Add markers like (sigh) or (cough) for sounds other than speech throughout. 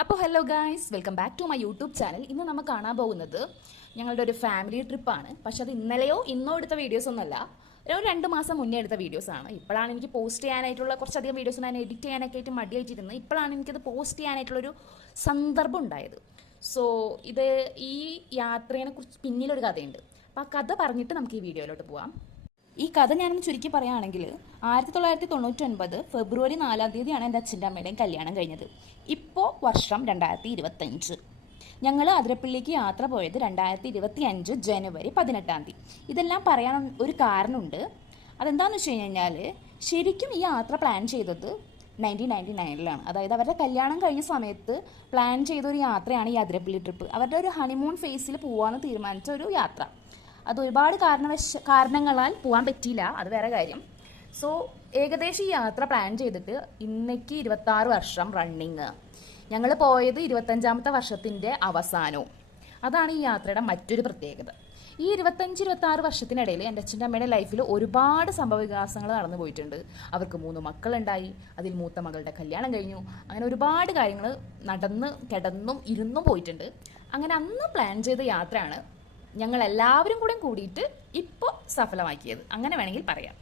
അപ്പോൾ hello guys welcome back to my YouTube channel ഇന്ന് നമ്മൾ കാണാൻ പോകുന്നത് ഞങ്ങളുടെ ഒരു ഫാമിലി ട്രിപ്പാണ് പക്ഷെ അത് ഇന്നലെയോ ഇന്നോ എടുത്ത വീഡിയോസ് ഒന്നുമല്ല. ഒരു രണ്ട് മാസം മുന്നേ എടുത്ത വീഡിയോസാണ് ഇപ്പോഴാണ് എനിക്ക് പോസ്റ്റ് ചെയ്യാനായിട്ടുള്ള കുറച്ചധികം വീഡിയോസ് ഞാൻ എഡിറ്റ് ചെയ്യാനൊക്കെ ആയിട്ട് മടിയായിട്ടിരുന്നത്. ഇപ്പോഴാണ് എനിക്കത് പോസ്റ്റ് ചെയ്യാനായിട്ടുള്ളൊരു സന്ദർഭം ഉണ്ടായത്. സോ ഇത് ഈ യാത്രയെ കുറിച്ച് പിന്നിലൊരു കഥയുണ്ട്. അപ്പോൾ ആ കഥ പറഞ്ഞിട്ട് നമുക്ക് ഈ വീഡിയോയിലോട്ട് പോവാം. ഈ കഥ ഞാനൊന്ന് ചുരുക്കി പറയുകയാണെങ്കിൽ ആയിരത്തി തൊള്ളായിരത്തി തൊണ്ണൂറ്റി ഒൻപത് ഫെബ്രുവരി നാലാം തീയതിയാണ് എന്റെ അച്ഛന്റെ അമ്മയുടെയും കല്യാണം കഴിഞ്ഞത്. ഇപ്പോൾ വർഷം രണ്ടായിരത്തി ഇരുപത്തഞ്ച് ഞങ്ങൾ അതിരപ്പള്ളിക്ക് യാത്ര പോയത് രണ്ടായിരത്തി ഇരുപത്തി അഞ്ച് ജനുവരി പതിനെട്ടാം തീയതി. ഇതെല്ലാം പറയാൻ ഒരു കാരണമുണ്ട്. അതെന്താണെന്ന് വെച്ച് കഴിഞ്ഞാൽ ശരിക്കും ഈ യാത്ര പ്ലാൻ ചെയ്തത് നയന്റീൻ നയന്റി നയനിലാണ് അതായത് അവരുടെ കല്യാണം കഴിഞ്ഞ സമയത്ത് പ്ലാൻ ചെയ്ത ഒരു യാത്രയാണ് ഈ അതിരപ്പള്ളി ട്രിപ്പ് അവരുടെ ഒരു ഹണിമൂൺ ഫേസിൽ പോകാമെന്ന് തീരുമാനിച്ച ഒരു യാത്ര. അത് ഒരുപാട് കാരണവശ കാരണങ്ങളാൽ പോകാൻ പറ്റിയില്ല. അത് വേറെ കാര്യം. സോ ഏകദേശം ഈ യാത്ര പ്ലാൻ ചെയ്തിട്ട് ഇന്നേക്ക് ഇരുപത്തി ആറ് വർഷം റണ്ണിങ് ഞങ്ങൾ പോയത് ഇരുപത്തഞ്ചാമത്തെ വർഷത്തിന്റെ അവസാനവും. അതാണ് ഈ യാത്രയുടെ മറ്റൊരു പ്രത്യേകത. ഈ ഇരുപത്തഞ്ച് ഇരുപത്തി ആറ് വർഷത്തിനിടയിൽ എന്റെ അച്ഛന്റെ അമ്മയുടെ ലൈഫിൽ ഒരുപാട് സംഭവ വികാസങ്ങൾ നടന്നു പോയിട്ടുണ്ട്. അവർക്ക് മൂന്ന് മക്കളുണ്ടായി. അതിൽ മൂത്ത മകളുടെ കല്യാണം കഴിഞ്ഞു. അങ്ങനെ ഒരുപാട് കാര്യങ്ങൾ നടന്ന് കിടന്നും ഇരുന്നും പോയിട്ടുണ്ട്. അങ്ങനെ അന്ന് പ്ലാൻ ചെയ്ത യാത്രയാണ് ഞങ്ങൾ എല്ലാവരും കൂടെ കൂടിയിട്ട് ഇപ്പോൾ സഫലമാക്കിയത്. അങ്ങനെ വേണമെങ്കിൽ പറയാം.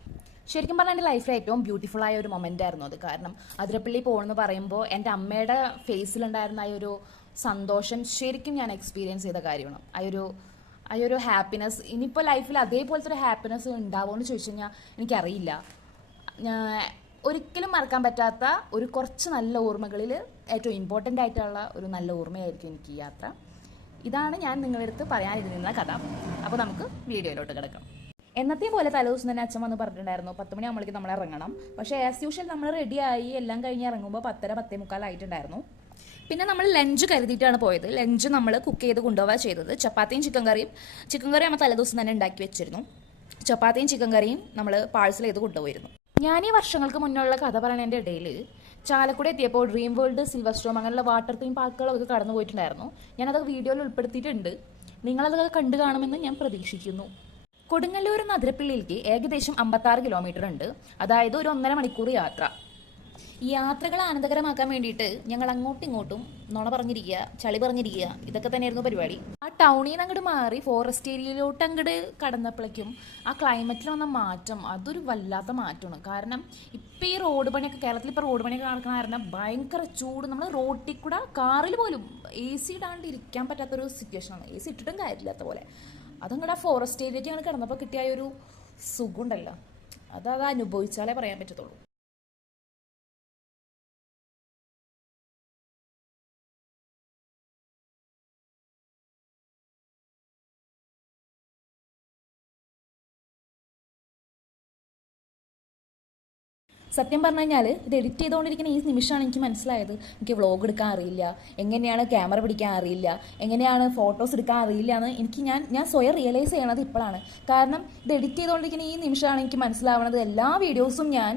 ശരിക്കും പറഞ്ഞാൽ എന്റെ ലൈഫിലെ ഏറ്റവും ബ്യൂട്ടിഫുൾ ആയ ഒരു മൊമെന്റ് ആയിരുന്നു അത്. കാരണം അതിരപ്പള്ളി പോകണമെന്ന് പറയുമ്പോൾ എന്റെ അമ്മയുടെ ഫേസിലുണ്ടായിരുന്ന ആ ഒരു സന്തോഷം ശരിക്കും ഞാൻ എക്സ്പീരിയൻസ് ചെയ്ത കാര്യമാണ്. ആ ഒരു ആ ഒരു ഹാപ്പിനെസ് ഇനിയിപ്പോൾ ലൈഫിൽ അതേപോലത്തെ ഒരു ഹാപ്പിനെസ് ഉണ്ടാവുമോ എന്ന് ചോദിച്ചു കഴിഞ്ഞാൽ എനിക്കറിയില്ല. ഒരിക്കലും മറക്കാൻ പറ്റാത്ത ഒരു കുറച്ച് നല്ല ഓർമ്മകളിൽ ഏറ്റവും ഇമ്പോർട്ടന്റ് ആയിട്ടുള്ള ഒരു നല്ല ഓർമ്മയായിരിക്കും എനിക്ക് ഈ യാത്ര. ഇതാണ് ഞാൻ നിങ്ങളുടെ അടുത്ത് പറയാനിരുന്ന കഥ. അപ്പോൾ നമുക്ക് വീഡിയോയിലോട്ട് കിടക്കാം. എന്നത്തെയും പോലെ തലേദിവസം തന്നെ അച്ഛൻ വന്ന് പറഞ്ഞിട്ടുണ്ടായിരുന്നു പത്ത് മണി ആകുമ്പോഴേക്ക് നമ്മൾ ഇറങ്ങണം. പക്ഷേ ആസ് യൂഷ്വൽ നമ്മൾ റെഡിയായി എല്ലാം കഴിഞ്ഞ് ഇറങ്ങുമ്പോൾ പത്തര പത്തേ മുക്കാലായിട്ടുണ്ടായിരുന്നു പിന്നെ നമ്മൾ ലഞ്ച് കരുതിയിട്ടാണ് പോയത്. ലഞ്ച് നമ്മൾ കുക്ക് ചെയ്ത് കൊണ്ടുപോവുക ചെയ്തത്. ചപ്പാത്തിയും ചിക്കൻ കറിയും ചിക്കൻ കറി നമ്മൾ തലേദിവസം തന്നെ ഉണ്ടാക്കി വെച്ചിരുന്നു. ചപ്പാത്തിയും ചിക്കൻ കറിയും നമ്മൾ പാഴ്സൽ ചെയ്ത് കൊണ്ടുപോയിരുന്നു. ഞാൻ ഈ വർഷങ്ങൾക്ക് മുന്നുള്ള കഥ പറയുന്നതിന്റെ ഇടയിൽ ചാലക്കുടി എത്തിയപ്പോൾ ഡ്രീം വേൾഡ് സിൽവർ സ്റ്റോം അങ്ങനെയുള്ള വാട്ടർ തീം പാർക്കുകളൊക്കെ കടന്നു പോയിട്ടുണ്ടായിരുന്നു ഞാനതൊക്കെ വീഡിയോയിൽ ഉൾപ്പെടുത്തിയിട്ടുണ്ട്. നിങ്ങളതൊക്കെ കണ്ടു കാണുമെന്ന് ഞാൻ പ്രതീക്ഷിക്കുന്നു. കൊടുങ്ങല്ലൂർ നിന്ന് അതിരപ്പള്ളിയിലേക്ക് ഏകദേശം അമ്പത്താറ് കിലോമീറ്റർ ഉണ്ട്. അതായത് ഒരു ഒന്നര മണിക്കൂർ യാത്ര. യാത്രകൾ ആനന്ദകരമാക്കാൻ വേണ്ടിയിട്ട് ഞങ്ങൾ അങ്ങോട്ടും ഇങ്ങോട്ടും നുണ പറഞ്ഞിരിക്കുക ചളി പറഞ്ഞിരിക്കുക. ഇതൊക്കെ തന്നെയായിരുന്നു പരിപാടി. ആ ടൗണിൽ നിന്ന് അങ്ങോട്ട് മാറി ഫോറസ്റ്റ് ഏരിയയിലോട്ട് അങ്ങോട്ട് കടന്നപ്പോഴേക്കും ആ ക്ലൈമറ്റിൽ വന്ന മാറ്റം അതൊരു വല്ലാത്ത മാറ്റമാണ്. കാരണം ഇപ്പം ഈ റോഡ് പണിയൊക്കെ കേരളത്തിൽ ഇപ്പോൾ റോഡ് പണിയൊക്കെ നടക്കുന്ന കാരണം ഭയങ്കര ചൂട്. നമ്മൾ റോട്ടിൽ കൂടെ കാറിൽ പോലും എ സി ഇടാണ്ട് ഇരിക്കാൻ പറ്റാത്തൊരു സിറ്റുവേഷനാണ് എ സി ഇട്ടിട്ടും കാര്യമില്ലാത്ത പോലെ. അതങ്ങോട്ട് ആ ഫോറസ്റ്റ് ഏരിയയ്ക്ക് അങ്ങനെ കിടന്നപ്പോൾ കിട്ടിയ ഒരു സുഖമുണ്ടല്ലോ അത് അത് അനുഭവിച്ചാലേ പറയാൻ പറ്റത്തുള്ളൂ. സത്യം പറഞ്ഞു കഴിഞ്ഞാൽ ഇത് എഡിറ്റ് ചെയ്തുകൊണ്ടിരിക്കുന്ന ഈ നിമിഷമാണ് എനിക്ക് മനസ്സിലായത്. എനിക്ക് വ്ളോഗ് എടുക്കാൻ അറിയില്ല. എങ്ങനെയാണ് ക്യാമറ പിടിക്കാൻ അറിയില്ല. എങ്ങനെയാണ് ഫോട്ടോസ് എടുക്കാൻ അറിയില്ല എന്ന് എനിക്ക് ഞാൻ ഞാൻ സ്വയം റിയലൈസ് ചെയ്യണത് ഇപ്പോഴാണ്. കാരണം ഇത് എഡിറ്റ് ചെയ്തുകൊണ്ടിരിക്കുന്ന ഈ നിമിഷമാണ് എനിക്ക് മനസ്സിലാവുന്നത് എല്ലാ വീഡിയോസും ഞാൻ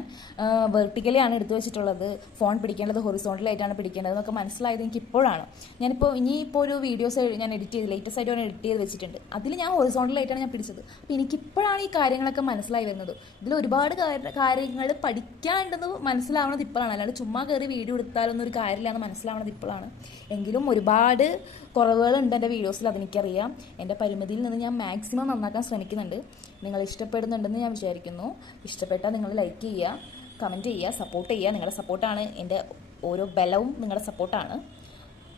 വെർട്ടിക്കലിയാണ് എടുത്തു വെച്ചിട്ടുള്ളത്. ഫോൺ പിടിക്കേണ്ടത് ഹൊറിസോണ്ടലായിട്ടാണ് പിടിക്കേണ്ടത് എന്നൊക്കെ മനസ്സിലായത് എനിക്ക് ഇപ്പോഴാണ്. ഞാനിപ്പോൾ ഇനിയിപ്പോൾ ഒരു വീഡിയോസ് ഞാൻ എഡിറ്റ് ചെയ്ത് ലേറ്റസ്റ്റ് ആയിട്ട് ഞാൻ എഡിറ്റ് ചെയ്ത് വെച്ചിട്ടുണ്ട്. അതിൽ ഞാൻ ഹൊറിസോണ്ടലായിട്ടാണ് ഞാൻ പിടിച്ചത്. അപ്പോൾ എനിക്കിപ്പോഴാണ് ഈ കാര്യങ്ങളൊക്കെ മനസ്സിലായി വരുന്നത്. ഇതിൽ ഒരുപാട് കാര്യങ്ങൾ പഠിക്കാനുണ്ടെന്ന് മനസ്സിലാവണത് ഇപ്പോഴാണ്. അല്ലാണ്ട് ചുമ്മാ കയറി വീഡിയോ എടുത്താലൊന്നും ഒരു കാര്യമില്ല എന്ന് മനസ്സിലാവണത് ഇപ്പോഴാണ്. എങ്കിലും ഒരുപാട് കുറവുകളുണ്ട് എന്റെ വീഡിയോസിൽ അതെനിക്കറിയാം. എന്റെ പരിമിതിയിൽ നിന്ന് ഞാൻ മാക്സിമം നന്നാക്കാൻ ശ്രമിക്കുന്നുണ്ട്. നിങ്ങൾ ഇഷ്ടപ്പെടുന്നുണ്ടെന്ന് ഞാൻ വിചാരിക്കുന്നു. ഇഷ്ടപ്പെട്ടാൽ നിങ്ങൾ ലൈക്ക് ചെയ്യുക കമന്റ് ചെയ്യുക സപ്പോർട്ട് ചെയ്യുക. നിങ്ങളുടെ സപ്പോർട്ടാണ് എന്റെ ഓരോ ബലവും നിങ്ങളുടെ സപ്പോർട്ടാണ്.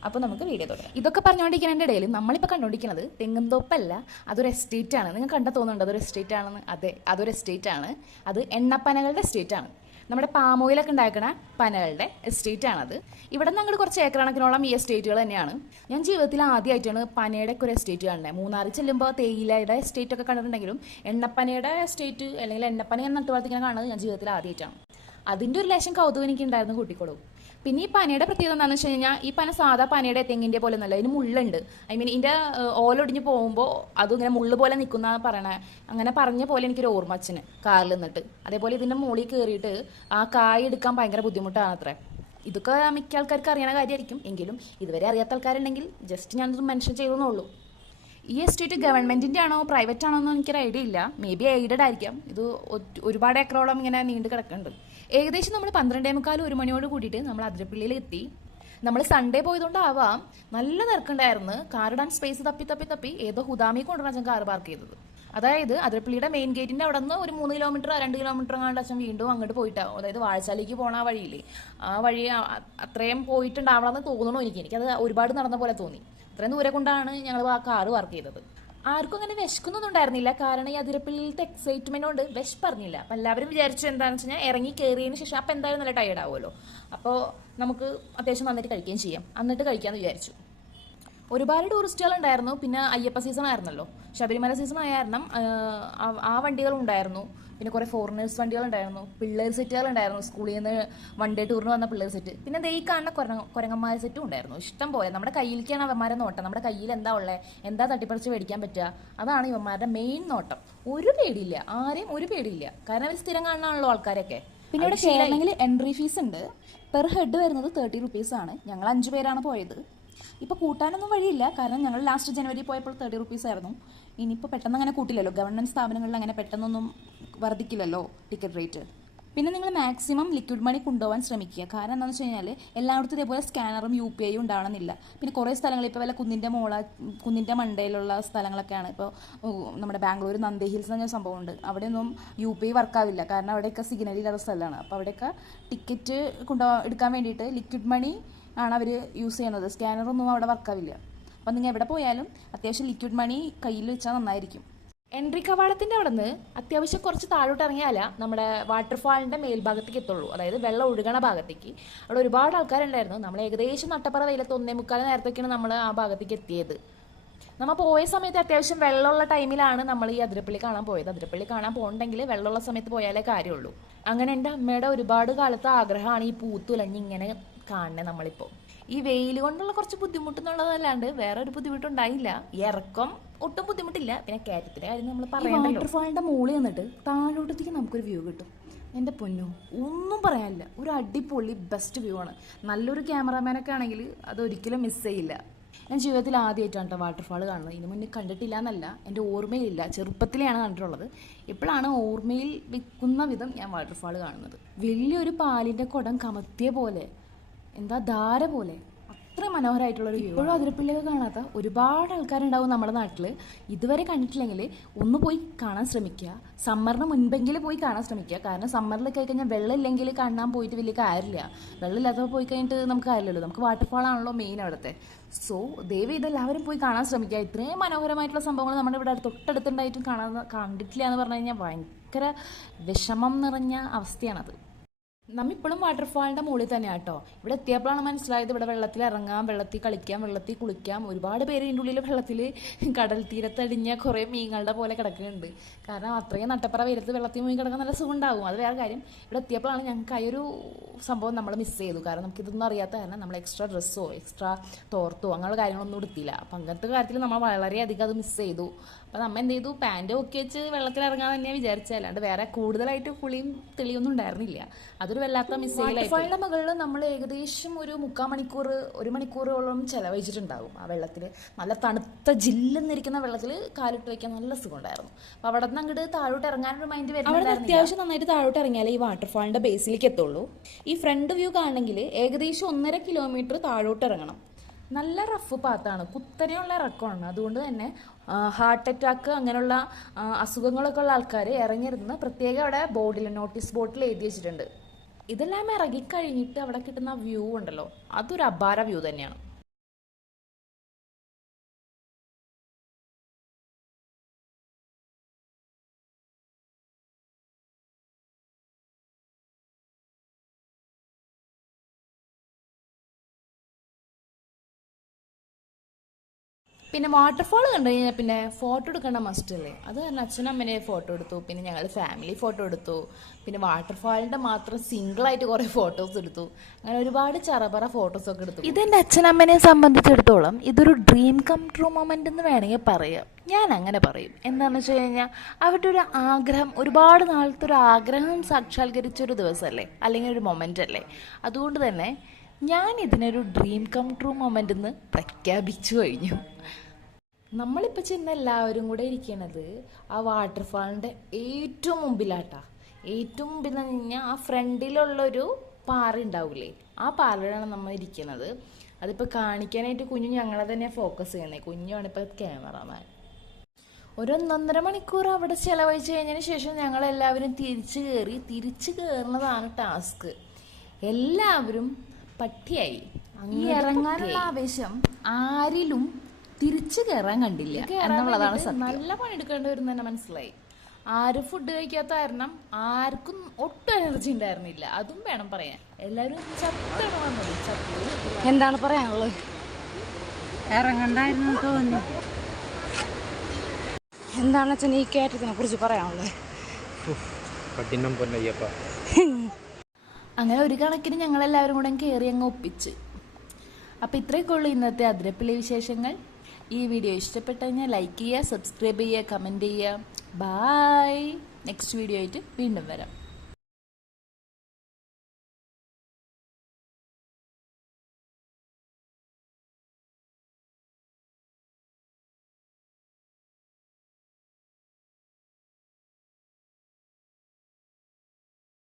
അപ്പോൾ നമുക്ക് വീഡിയോ തുടങ്ങാം ഇതൊക്കെ പറഞ്ഞുകൊണ്ടിരിക്കുന്നതിന്റെ ഇടയിൽ നമ്മളിപ്പോൾ കണ്ടുകൊണ്ടിരിക്കുന്നത് തെങ്ങന്തോപ്പല്ല അതൊരു എസ്റ്റേറ്റ് ആണ് നിങ്ങൾ കണ്ടാൽ അതൊരു എസ്റ്റേറ്റ് ആണെന്ന് അതെ അതൊരു എസ്റ്റേറ്റ് ആണ് അത് എണ്ണപ്പനകളുടെ എസ്റ്റേറ്റ് ആണ് നമ്മുടെ പാമോയിലൊക്കെ ഉണ്ടാക്കുന്ന പനകളുടെ എസ്റ്റേറ്റ് ആണത്. ഇവിടെ നിന്ന് കുറച്ച് ഏക്കർ കണക്കിനോളം ഈ എസ്റ്റേറ്റുകൾ തന്നെയാണ്. ഞാൻ ജീവിതത്തിൽ ആദ്യമായിട്ടാണ് പനയുടെ ഒക്കെ ഒരു എസ്റ്റേറ്റ് കാണുന്നത് മൂന്നാറിൽ ചെല്ലുമ്പോൾ തേയിലയുടെ എസ്റ്റേറ്റ് ഒക്കെ കണ്ടിട്ടുണ്ടെങ്കിലും എണ്ണപ്പനയുടെ എസ്റ്റേറ്റ് അല്ലെങ്കിൽ എണ്ണപ്പന നട്ടുവളർത്തിങ്ങനെ കാണുന്നത് ഞാൻ ജീവിതത്തിൽ ആദ്യമായിട്ടാണ് അതിന്റെ ഒരു ലേശം കൗതുകം എനിക്ക് ഉണ്ടായിരുന്നു കൂട്ടിക്കോളും പിന്നെ ഈ പനയുടെ പ്രത്യേകത എന്താണെന്ന് വെച്ച് കഴിഞ്ഞാൽ ഈ പന സാധാ പനയുടെ തെങ്ങിന്റെ പോലെ ഒന്നല്ല ഇതിന് മുള്ളുണ്ട്. ഐ മീൻ ഇതിന്റെ ഓലൊടിഞ്ഞ് പോകുമ്പോൾ അതും ഇങ്ങനെ മുള്ളു പോലെ നിൽക്കുന്ന പറയണേ. അങ്ങനെ പറഞ്ഞ പോലെ എനിക്കൊരു ഓർമ്മ അച്ഛന് കാറിൽ നിന്നിട്ട്. അതേപോലെ ഇതിന്റെ മുകളിൽ കയറിയിട്ട് ആ കായ എടുക്കാൻ ഭയങ്കര ബുദ്ധിമുട്ടാണ് അത്രേ ഇതൊക്കെ മിക്ക ആൾക്കാർക്ക് അറിയണ കാര്യമായിരിക്കും എങ്കിലും ഇതുവരെ അറിയാത്ത ആൾക്കാരുണ്ടെങ്കിൽ ജസ്റ്റ് ഞാനത് മെൻഷൻ ചെയ്തെന്നുള്ളൂ ഈ എസ്റ്റേറ്റ് ഗവൺമെന്റിന്റെ ആണോ പ്രൈവറ്റ് ആണോ എന്ന് എനിക്കൊരു ഐഡിയ ഇല്ല. മേ ബി എയ്ഡഡ് ആയിരിക്കാം. ഇത് ഒരുപാട് ഏക്കറോളം ഇങ്ങനെ നീണ്ടു കിടക്കുന്നുണ്ട്. ഏകദേശം നമ്മൾ പന്ത്രണ്ടേ മുക്കാൽ ഒരു മണിയോട് കൂടിയിട്ട് നമ്മൾ അതിരപ്പള്ളിയിൽ എത്തി. നമ്മൾ സൺഡേ പോയതുകൊണ്ടാവാം നല്ല തിരക്കുണ്ടായിരുന്നു കാർ ഇടാൻ സ്പേസ് തപ്പി തപ്പി തപ്പി ഏതോ ഹുദാമി കൊണ്ടുവന്ന അച്ഛൻ കാർ പാർക്ക് ചെയ്തത്. അതായത് അതിരപ്പള്ളിയുടെ മെയിൻ ഗേറ്റിന്റെ അവിടെ നിന്ന് ഒരു മൂന്ന് കിലോമീറ്റർ രണ്ട് കിലോമീറ്റർ അങ്ങാണ്ട് അച്ഛൻ വീണ്ടും അങ്ങോട്ട് പോയിട്ടാവും അതായത് വാഴച്ചാലേക്ക് പോണ ആ വഴിയില്ലേ ആ വഴി അത്രയും പോയിട്ടുണ്ടാവണമെന്ന് തോന്നണോ എനിക്ക്. എനിക്കത് ഒരുപാട് നടന്ന പോലെ തോന്നി. അത്രയും ദൂരെ കൊണ്ടാണ് ഞങ്ങൾ ആ കാറ് വർക്ക് ചെയ്തത്. ആർക്കും അങ്ങനെ വിശക്കുന്നൊന്നും ഉണ്ടായിരുന്നില്ല. കാരണം ഈ അതിരപ്പള്ളിയിലത്തെ എക്സൈറ്റ്മെന്റ് കൊണ്ട് പറഞ്ഞില്ല അപ്പം എല്ലാവരും വിചാരിച്ചു എന്താണെന്ന് വെച്ച് കഴിഞ്ഞാൽ ഇറങ്ങി കയറിയതിന് ശേഷം അപ്പം എന്തായാലും നല്ല ടയർഡ് ആവുമല്ലോ. അപ്പോൾ നമുക്ക് അത്യാവശ്യം വന്നിട്ട് കഴിക്കുകയും ചെയ്യാം. എന്നിട്ട് കഴിക്കാമെന്ന് വിചാരിച്ചു. ഒരുപാട് ടൂറിസ്റ്റുകൾ ഉണ്ടായിരുന്നു പിന്നെ അയ്യപ്പ സീസൺ ആയിരുന്നല്ലോ. ശബരിമല സീസൺ ആയ കാരണം ആ, വണ്ടികൾ ഉണ്ടായിരുന്നു പിന്നെ കുറേ ഫോറിനേഴ്സ് വണ്ടികൾ ഉണ്ടായിരുന്നു പിള്ളേർ സെറ്റുകൾ ഉണ്ടായിരുന്നു സ്കൂളിൽ നിന്ന് വൺ ഡേ ടൂറിന് വന്ന പിള്ളേർ സെറ്റ് പിന്നെ ദേ ഈ കാണുന്ന കുരങ്ങ കുരങ്ങന്മാർ സെറ്റും ഉണ്ടായിരുന്നു. ഇഷ്ടം പോലെ. നമ്മുടെ കയ്യിലേക്കാണ് അവന്മാരെ നോട്ടം. നമ്മുടെ കയ്യിൽ എന്താ ഉള്ളത് എന്താ തട്ടിപ്പറിച്ച് മേടിക്കാൻ പറ്റുക? അതാണ് ഇവന്മാരുടെ മെയിൻ നോട്ടം. ഒരു പേടിയില്ല. ആരെയും ഒരു പേടിയില്ല. കാരണം അവർ സ്ഥിരം കാണാനുള്ള ആൾക്കാരൊക്കെ. പിന്നെ ഇവിടെ ചെയ്യണമെങ്കിൽ എൻട്രി ഫീസ് ഉണ്ട്. പെർ ഹെഡ് വരുന്നത് തേർട്ടി റുപ്പീസ് ആണ്. ഞങ്ങൾ അഞ്ച് പേരാണ് പോയത്. ഇപ്പോൾ കൂട്ടാനൊന്നും വഴിയില്ല. കാരണം ഞങ്ങൾ ലാസ്റ്റ് ജനുവരി പോയപ്പോൾ തേർട്ടി റുപ്പീസ് ആയിരുന്നു. ഇനിയിപ്പോൾ പെട്ടെന്ന് അങ്ങനെ കൂട്ടില്ലല്ലോ. ഗവൺമെന്റ് സ്ഥാപനങ്ങളിൽ അങ്ങനെ പെട്ടെന്നൊന്നും വർദ്ധിക്കില്ലല്ലോ ടിക്കറ്റ് റേറ്റ് പിന്നെ നിങ്ങൾ മാക്സിമം ലിക്വിഡ് മണി കൊണ്ടുപോകാൻ ശ്രമിക്കുക. കാരണം എന്താണെന്ന് വെച്ച് കഴിഞ്ഞാൽ എല്ലായിടത്തും ഇതേപോലെ സ്കാനറും യു പി ഐയും ഉണ്ടാവണമെന്നില്ല. പിന്നെ കുറേ സ്ഥലങ്ങളിൽ ഇപ്പോൾ വല്ല കുന്നിന്റെ മോള കുന്നിന്റെ മണ്ടയിലുള്ള സ്ഥലങ്ങളൊക്കെയാണ്. ഇപ്പോൾ നമ്മുടെ ബാംഗ്ലൂർ നന്ദി ഹിൽസ് എന്ന സംഭവമുണ്ട്. അവിടെയൊന്നും യു പി ഐ വർക്കാവില്ല കാരണം അവിടെയൊക്കെ സിഗ്നൽ ഇല്ലാത്ത സ്ഥലമാണ്. അപ്പോൾ അവിടെയൊക്കെ ടിക്കറ്റ് കൊണ്ടുപോകാൻ എടുക്കാൻ വേണ്ടിയിട്ട് ലിക്വിഡ് മണി ആണ് അവർ യൂസ് ചെയ്യുന്നത്. സ്കാനറൊന്നും അവിടെ വർക്കാവില്ല അപ്പം നിങ്ങൾ എവിടെ പോയാലും അത്യാവശ്യം ലിക്വിഡ് മണി കയ്യിൽ വെച്ചാൽ നന്നായിരിക്കും. എൻട്രി കവാടത്തിന്റെ അവിടെ നിന്ന് അത്യാവശ്യം കുറച്ച് താഴോട്ട് ഇറങ്ങിയാലാ നമ്മുടെ വാട്ടർഫാളിന്റെ മേൽഭാഗത്തേക്ക് എത്തുള്ളൂ. അതായത് വെള്ളം ഒഴുകണ ഭാഗത്തേക്ക്. അവിടെ ഒരുപാട് ആൾക്കാരുണ്ടായിരുന്നു. നമ്മൾ ഏകദേശം നട്ടപ്പറ വെയിലത്ത് ഒന്നേ മുക്കാൽ നേരത്തേക്കാണ് നമ്മൾ ആ ഭാഗത്തേക്ക് എത്തിയത്. നമ്മൾ പോയ സമയത്ത് അത്യാവശ്യം വെള്ളമുള്ള ടൈമിലാണ് നമ്മൾ ഈ അതിരപ്പള്ളി കാണാൻ പോയത്. അതിരപ്പള്ളി കാണാൻ പോകണമെങ്കിൽ വെള്ളമുള്ള സമയത്ത് പോയാലേ കാര്യമുള്ളൂ. അങ്ങനെ എന്റെ അമ്മയുടെ ഒരുപാട് കാലത്തെ ആഗ്രഹമാണ് ഈ പൂത്തുലഞ്ഞ് ഇങ്ങനെ കാണുന്നത് നമ്മളിപ്പോ. ഈ വെയിൽ കൊണ്ടുള്ള കുറച്ച് ബുദ്ധിമുട്ടെന്നുള്ളതല്ലാണ്ട് വേറെ ഒരു ബുദ്ധിമുട്ടുണ്ടായില്ല. ഇറക്കം ഒട്ടും ബുദ്ധിമുട്ടില്ല. പിന്നെ കയറ്റത്തിന്റെ കാര്യം നമ്മൾ പറയണ്ടല്ലോ. വാട്ടർഫാളിന്റെ മുകളിൽ നിന്നിട്ട് താഴോട്ടത്തേക്ക് നമുക്കൊരു വ്യൂ കിട്ടും. എന്റെ പൊന്നു ഒന്നും പറയാനില്ല. ഒരു അടിപൊളി ബെസ്റ്റ് വ്യൂ ആണ്. നല്ലൊരു ക്യാമറാമാനൊക്കെ ആണെങ്കിൽ അത് ഒരിക്കലും മിസ് ചെയ്യില്ല. ഞാൻ ജീവിതത്തിൽ ആദ്യമായിട്ടാണ് കേട്ടോ വാട്ടർഫാൾ കാണുന്നത്. ഇതിനു മുന്നേ കണ്ടിട്ടില്ല എന്നല്ല എന്റെ ഓർമ്മയിലില്ല. ചെറുപ്പത്തിലെയാണ് കണ്ടിട്ടുള്ളത്. ഇപ്പോഴാണ് ഓർമ്മയിൽ വിൽക്കുന്ന വിധം ഞാൻ വാട്ടർഫാൾ കാണുന്നത്. വലിയൊരു പാലിന്റെ കുടം കമത്തിയ പോലെ. എന്താ ധാര പോലെ. അത്ര മനോഹരമായിട്ടുള്ളൊരു ഇപ്പോഴും അതിരപ്പള്ളിയൊക്കെ കാണാത്ത ഒരുപാട് ആൾക്കാരുണ്ടാവും നമ്മുടെ നാട്ടിൽ ഇതുവരെ കണ്ടിട്ടില്ലെങ്കിൽ ഒന്ന് പോയി കാണാൻ ശ്രമിക്കുക. സമ്മറിന് മുൻപെങ്കിലും പോയി കാണാൻ ശ്രമിക്കുക. കാരണം സമ്മറിലൊക്കെ ആയി കഴിഞ്ഞാൽ വെള്ളം ഇല്ലെങ്കിൽ കാണാൻ പോയിട്ട് വലിയ കാര്യമില്ല. വെള്ളം ഇല്ലാത്തപ്പോൾ പോയി കഴിഞ്ഞിട്ട് നമുക്ക് കാര്യമില്ലല്ലോ. നമുക്ക് വാട്ടർഫാൾ ആണല്ലോ മെയിൻ അവിടുത്തെ. സോ ദയവ് ഇതെല്ലാവരും പോയി കാണാൻ ശ്രമിക്കുക. ഇത്രയും മനോഹരമായിട്ടുള്ള സംഭവങ്ങൾ നമ്മുടെ ഇവിടെ തൊട്ടടുത്തുണ്ടായിട്ടും കാണാൻ കണ്ടിട്ടില്ല എന്ന് പറഞ്ഞു കഴിഞ്ഞാൽ ഭയങ്കര വിഷമം നിറഞ്ഞ അവസ്ഥയാണത്. നമ്മിപ്പോഴും വാട്ടർഫാളിന്റെ മുകളിൽ തന്നെയാണ് കേട്ടോ ഇവിടെ എത്തിയപ്പോഴാണ് മനസ്സിലായത് ഇവിടെ വെള്ളത്തിൽ ഇറങ്ങാം വെള്ളത്തിൽ കളിക്കാം വെള്ളത്തിൽ കുളിക്കാം. ഒരുപാട് പേര് ഇതിന്റെ ഉള്ളിൽ വെള്ളത്തിൽ കടൽ തീരത്തടിഞ്ഞ കുറേ മീനുകളുടെ പോലെ കിടക്കുന്നുണ്ട്. കാരണം അത്രയും നട്ടപ്പറ വരുത്ത് വെള്ളത്തിൽ മുങ്ങി കിടക്കാൻ നല്ല സുഖം ഉണ്ടാകും അത് വേറെ കാര്യം. ഇവിടെ എത്തിയപ്പോഴാണ് ഞങ്ങൾക്ക് ആ ഒരു സംഭവം നമ്മൾ മിസ് ചെയ്തു. കാരണം നമുക്ക് ഇതൊന്നും അറിയാത്ത കാരണം നമ്മൾ എക്സ്ട്രാ ഡ്രസ്സോ എക്സ്ട്രാ തോർത്തോ അങ്ങനെയുള്ള കാര്യങ്ങളൊന്നും എടുത്തില്ല. അപ്പം അങ്ങനത്തെ കാര്യത്തിൽ നമ്മൾ വളരെയധികം അത് മിസ് ചെയ്തു. അപ്പം നമ്മൾ എന്ത് ചെയ്തു? പാന്റ് ഒക്കെ വെച്ച് വെള്ളത്തിൽ ഇറങ്ങാൻ തന്നെയാണ് വിചാരിച്ചത് അല്ലാണ്ട് വേറെ കൂടുതലായിട്ട് കുളിയും തെളിയൊന്നും ഉണ്ടായിരുന്നില്ല. അതൊരു വല്ലാത്ത മിസ്സൈലിന്റെ മുകളിൽ നമ്മൾ ഏകദേശം ഒരു മുക്കാൽ മണിക്കൂർ ഒരു മണിക്കൂറോളം ചെലവഴിച്ചിട്ടുണ്ടാവും ആ വെള്ളത്തിൽ നല്ല തണുത്ത ജില്ലെന്നിരിക്കുന്ന വെള്ളത്തിൽ കാലിട്ട് വെക്കാൻ നല്ല സുഖമുണ്ടായിരുന്നു. അപ്പോൾ അവിടെ നിന്ന് അങ്ങോട്ട് താഴോട്ട് ഇറങ്ങാനൊരു മൈൻഡ് അവിടെ വരുന്നുണ്ടായിരുന്നില്ല. അത്യാവശ്യം നന്നായിട്ട് താഴോട്ട് ഇറങ്ങിയാലേ ഈ വാട്ടർഫാളിന്റെ ബേസിലേക്ക് എത്തുള്ളൂ. ഈ ഫ്രണ്ട് വ്യൂ കാണണമെങ്കിൽ ഏകദേശം ഒന്നര കിലോമീറ്റർ താഴോട്ട് ഇറങ്ങണം. നല്ല റഫ് പാത്താണ് കുത്തനെയുള്ള ഇറക്കമാണ്. അതുകൊണ്ട് തന്നെ ഹാർട്ട് അറ്റാക്ക് അങ്ങനെയുള്ള അസുഖങ്ങളൊക്കെ ഉള്ള ആൾക്കാർ ഇറങ്ങിയിരുന്ന് പ്രത്യേകം അവിടെ ബോർഡിൽ നോട്ടീസ് ബോർഡിൽ എഴുതി വെച്ചിട്ടുണ്ട്. ഇതെല്ലാം ഇറങ്ങിക്കഴിഞ്ഞിട്ട് അവിടെ കിട്ടുന്ന വ്യൂ ഉണ്ടല്ലോ. അതൊരു അപാര വ്യൂ തന്നെയാണ്. പിന്നെ വാട്ടർഫാൾ കണ്ടു കഴിഞ്ഞാൽ പിന്നെ ഫോട്ടോ എടുക്കേണ്ട മസ്റ്റ് അല്ലേ? അത് കാരണം അച്ഛനും ഫോട്ടോ എടുത്തു. പിന്നെ ഞങ്ങൾ ഫാമിലി ഫോട്ടോ എടുത്തു. പിന്നെ വാട്ടർഫാളിന്റെ മാത്രം സിംഗിൾ ആയിട്ട് കുറേ ഫോട്ടോസ് എടുത്തു. അങ്ങനെ ഒരുപാട് ചറപറ ഫോട്ടോസ് ഒക്കെ എടുത്തു. ഇതെന്റെ അച്ഛനമ്മനെ സംബന്ധിച്ചിടത്തോളം ഇതൊരു ഡ്രീം കം ട്രൂ മൊമെന്റ് എന്ന് വേണമെങ്കിൽ പറയാം. ഞാൻ അങ്ങനെ പറയും. എന്താണെന്ന് വെച്ച് കഴിഞ്ഞാൽ അവരുടെ ഒരു ആഗ്രഹം ഒരുപാട് നാളത്തെ ഒരു ആഗ്രഹം സാക്ഷാത്കരിച്ച ഒരു ദിവസമല്ലേ അല്ലെങ്കിൽ ഒരു മൊമെന്റ് അല്ലേ? അതുകൊണ്ട് തന്നെ ഞാൻ ഇതിനൊരു ഡ്രീം കം ട്രൂ മൊമെന്റ് എന്ന് പ്രഖ്യാപിച്ചു കഴിഞ്ഞു. നമ്മളിപ്പോൾ ചെന്ന് എല്ലാവരും കൂടെ ഇരിക്കണത് ആ വാട്ടർഫാളിന്റെ ഏറ്റവും മുമ്പിലാട്ടാ. ഏറ്റവും മുമ്പിൽ എന്ന് കഴിഞ്ഞാൽ ആ ഫ്രണ്ടിലുള്ളൊരു പാറ ഉണ്ടാവില്ലേ ആ പാറയിലാണ് നമ്മൾ ഇരിക്കുന്നത് അതിപ്പോൾ കാണിക്കാനായിട്ട് കുഞ്ഞു ഞങ്ങളെ തന്നെ ഫോക്കസ് ചെയ്യുന്നത് കുഞ്ഞുമാണ് ഇപ്പോൾ ക്യാമറമാൻ ഒരു ഒന്നൊന്നര മണിക്കൂർ അവിടെ ചിലവഴിച്ച് കഴിഞ്ഞതിന് ശേഷം ഞങ്ങൾ എല്ലാവരും തിരിച്ചു കയറി തിരിച്ചു കയറുന്നതാണ് ടാസ്ക് എല്ലാവരും പട്ടിയായി. ഈ ഇറങ്ങാനുള്ള ആവേശം ആരിലും തിരിച്ചു കയറാൻ കണ്ടില്ല എന്നുള്ളതാണ് നല്ല പണിയെടുക്കേണ്ടി വരും തന്നെ മനസ്സിലായി. ആരും ഫുഡ് കഴിക്കാത്ത കാരണം ആർക്കും ഒട്ടും എനർജി ഉണ്ടായിരുന്നില്ല. അതും വേണം പറയാൻ. എല്ലാവരും ചത്താണ് വന്നത്. ചത്തു എന്താണ് പറയാനുള്ളത്? ഇറങ്ങണ്ടായിരുന്നു തോന്നി എന്താണ് അച്ഛൻ ഈ കയറ്റത്തിനെ കുറിച്ച് പറയാനുള്ളത്? കഠിനം പൊന്നയ്യപ്പ. (laughs) അങ്ങനെ ഒരു കണക്കിന് ഞങ്ങളെല്ലാവരും കൂടെ കയറി അങ്ങ് ഒപ്പിച്ച്. അപ്പോൾ ഇത്രയൊക്കെ ഉള്ളൂ ഇന്നത്തെ അതിരപ്പിള്ളി വിശേഷങ്ങൾ. ഈ വീഡിയോ ഇഷ്ടപ്പെട്ടു കഴിഞ്ഞാൽ ലൈക്ക് ചെയ്യുക സബ്സ്ക്രൈബ് ചെയ്യുക കമന്റ് ചെയ്യുക. ബായ് നെക്സ്റ്റ് വീഡിയോ ആയിട്ട് വീണ്ടും വരാം.